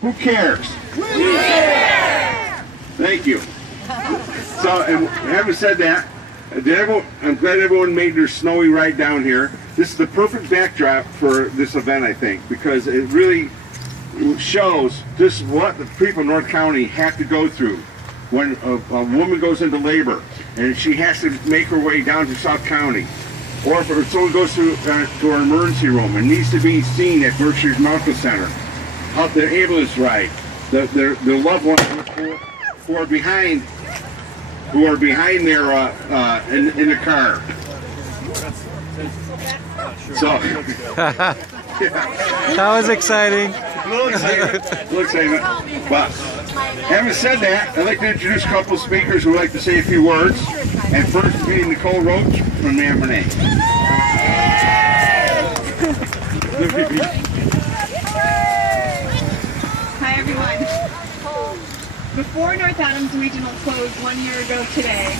Who cares? We care! Thank you. So, and having said that, I'm glad everyone made their snowy ride down here. This is the perfect backdrop for this event, I think, because it really shows just what the people of North County have to go through when a woman goes into labor and she has to make her way down to South County. Or if someone goes to an emergency room and needs to be seen at Berkshire Medical Center, how the ambulance ride, their loved ones who are behind there in the car. So that was exciting. Looks like it. But having said that, I'd like to introduce a couple of speakers who would like to say a few words. And first will be Nykole Roche from Nammonay. Hi everyone. Before North Adams Regional closed 1 year ago today,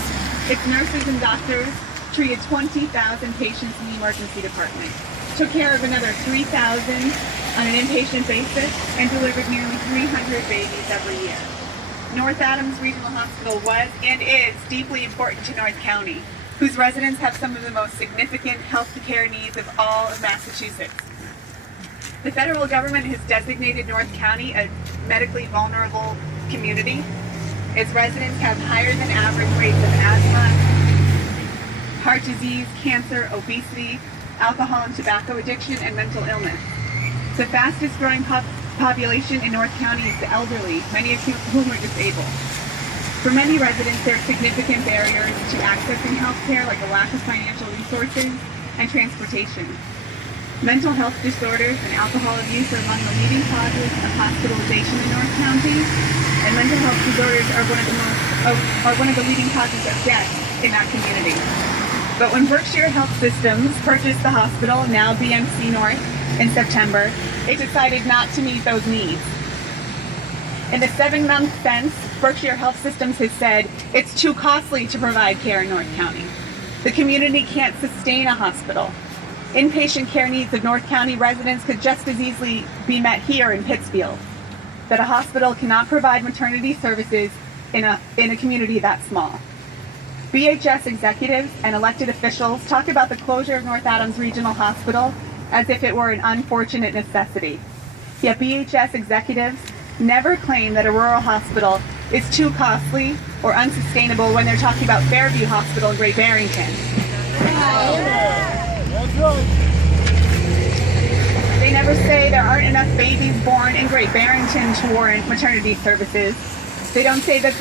its nurses and doctors treated 20,000 patients in the emergency department, took care of another 3,000 on an inpatient basis, and delivered nearly 300 babies every year. North Adams Regional Hospital was and is deeply important to North County, whose residents have some of the most significant health care needs of all of Massachusetts. The federal government has designated North County a medically vulnerable community. Its residents have higher than average rates of asthma, heart disease, cancer, obesity, alcohol and tobacco addiction, and mental illness. The fastest growing population in North County is the elderly, many of whom are disabled. For many residents, there are significant barriers to accessing health care, like a lack of financial resources and transportation. Mental health disorders and alcohol abuse are among the leading causes of hospitalization in North County, and mental health disorders are one of the leading causes of death in that community. But when Berkshire Health Systems purchased the hospital, now BMC North, in September, it decided not to meet those needs. In the 7-month since, Berkshire Health Systems has said it's too costly to provide care in North County. The community can't sustain a hospital. Inpatient care needs of North County residents could just as easily be met here in Pittsfield. That a hospital cannot provide maternity services in a community that small. BHS executives and elected officials talk about the closure of North Adams Regional Hospital as if it were an unfortunate necessity. Yet BHS executives never claim that a rural hospital is too costly or unsustainable when they're talking about Fairview Hospital in Great Barrington. They never say there aren't enough babies born in Great Barrington to warrant maternity services. They don't say that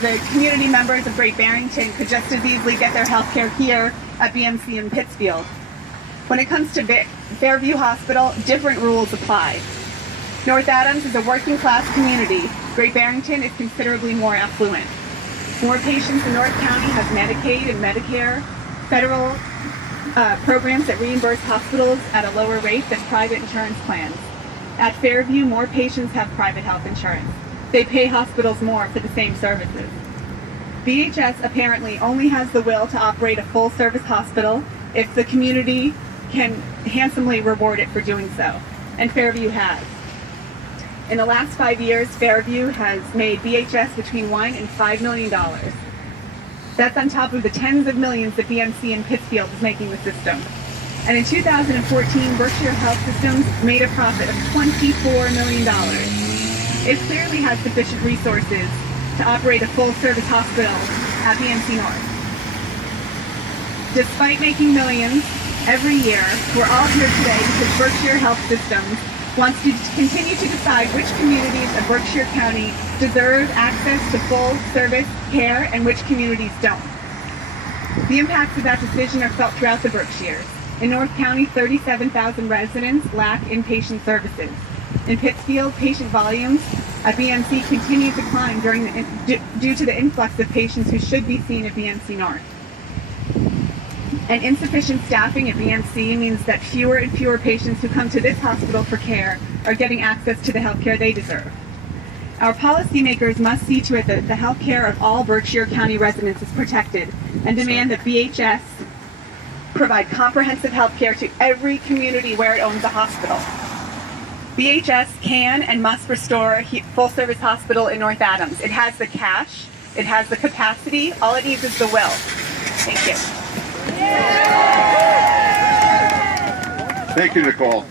the community members of Great Barrington could just as easily get their health care here at BMC in Pittsfield. When it comes to Fairview Hospital, different rules apply. North Adams is a working class community. Great Barrington is considerably more affluent. More patients in North County have Medicaid and Medicare, federal programs that reimburse hospitals at a lower rate than private insurance plans. At Fairview, more patients have private health insurance. They pay hospitals more for the same services. BHS apparently only has the will to operate a full-service hospital if the community can handsomely reward it for doing so, and Fairview has. In the last 5 years, Fairview has made BHS between $1 and $5 million. That's on top of the tens of millions that BMC in Pittsfield is making the system. And in 2014, Berkshire Health Systems made a profit of $24 million. It clearly has sufficient resources to operate a full-service hospital at BMC North. Despite making millions every year, we're all here today because Berkshire Health Systems wants to continue to decide which communities of Berkshire County deserve access to full-service care and which communities don't. The impacts of that decision are felt throughout the Berkshires. In North County, 37,000 residents lack inpatient services. In Pittsfield, patient volumes at BMC continue to climb due to the influx of patients who should be seen at BMC North. And insufficient staffing at BMC means that fewer and fewer patients who come to this hospital for care are getting access to the health care they deserve. Our policymakers must see to it that the health care of all Berkshire County residents is protected and demand that BHS provide comprehensive health care to every community where it owns a hospital. BHS can and must restore a full-service hospital in North Adams. It has the cash, it has the capacity, all it needs is the will. Thank you. Thank you, Nykole.